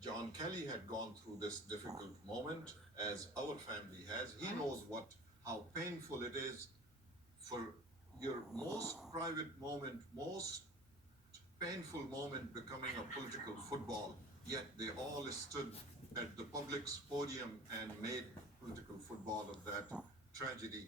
John Kelly had gone through this difficult moment, as our family has. He knows how painful it is for your most private moment, most painful moment becoming a political football, yet they all stood at the public's podium and made political football of that tragedy.